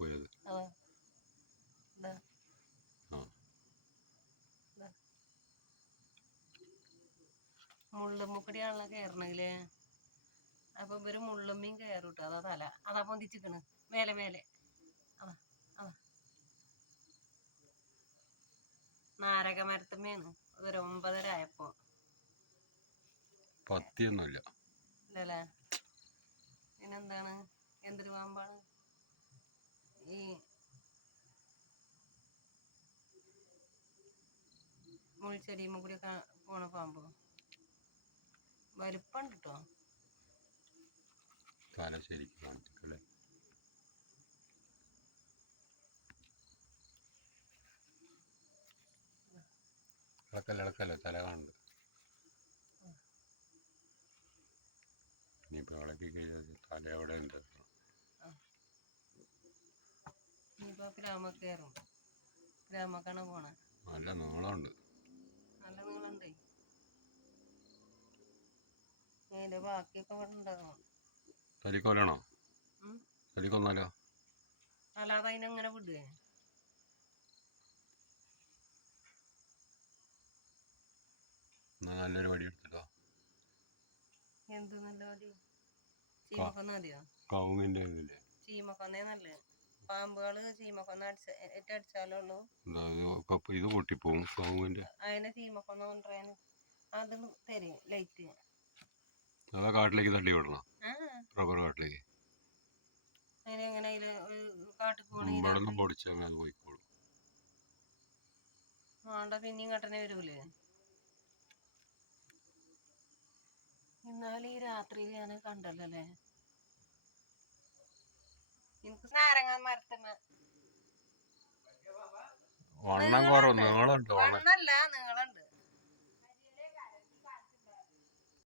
പോയത്. മുള്ളുമ്മൂക്കടിയാണല്ലോ കയറണെങ്കിലേ. അപ്പൊ ഇവര് മുള്ളുമ്മയും കയറും കേട്ടോ. അതാ തല അതാ പൊന്തിച്ചിക്കണ് മേലെ മേലെ. അതാ അതാ നാരക മരത്തമ്മയാണ് ഒരു 9:30 ആയപ്പോ. പത്തിയൊന്നുമില്ല ഇല്ലല്ലേ. പിന്നെന്താണ്? എന്തൊരു പാമ്പാണ് ഈ മുൾച്ചെടിയുമ്മ കൂടിയൊക്കെ പോണ പാമ്പ്. വലുപ്പമുണ്ട് കേട്ടോ. തല ശരിക്കും കാണിക്കല്ലേ. ഇളക്കല്ലേ തല കാണുന്നുണ്ട്. ഇനിയിപ്പോൾ ഇളക്കി കഴിഞ്ഞാൽ തല എവിടെ ഉണ്ട്. ഇനിയിപ്പോ ഗ്രാമൊക്കെ കയറും. ഗ്രാമക്കാണ് പോണേ. നല്ല നീളമുണ്ട്. നല്ല നീളമുണ്ടേ. അതിന്റെ ബാക്കിയൊക്കെ ഇവിടെ ഉണ്ടാകും. തലിക്കൊല്ലണോ? തലിക്കൊന്നാലോ? അല്ലാതെ അതിനെങ്ങനെ വിടുവേ? നല്ലൊരു വടി എടുത്തിട്ടോ. എന്ത് നല്ല വടി? ചീമക്കൊന്ന മതിയോ? കവുങ്ങിന്റെ ഇതില്ലേ? ചീമക്കൊന്നേ നല്ലത്. പാമ്പുകള് ചീമക്കൊന്ന അടിച്ചാലുള്ളൂ ഇത് പൊട്ടിപ്പോവും കവുങ്ങിന്റെ. അതിനെ ചീമക്കൊന്ന കൊണ്ടുവരാൻ അത് തരും ലൈറ്റ്. അതാ കാട്ടിലേക്ക് തള്ളി വിടണം. റബ്ബർ കാട്ടിലേക്ക്. അതിനെങ്ങനെ കാട്ടിൽ ഇവിടെ പൊടിച്ചാൽ അത് പോയിക്കോളും. വേണ്ട പിന്നെയും കട്ടനെ വരൂലേ. എന്നാലും ഈ രാത്രിയിൽ ഞാൻ കണ്ടല്ലോ അല്ലേ. എനിക്ക് നാരങ്ങ മരത്തമ്മ വണ്ണം കുറവ് നീളമുണ്ട്. വണ്ണല്ല നീളമുണ്ട്.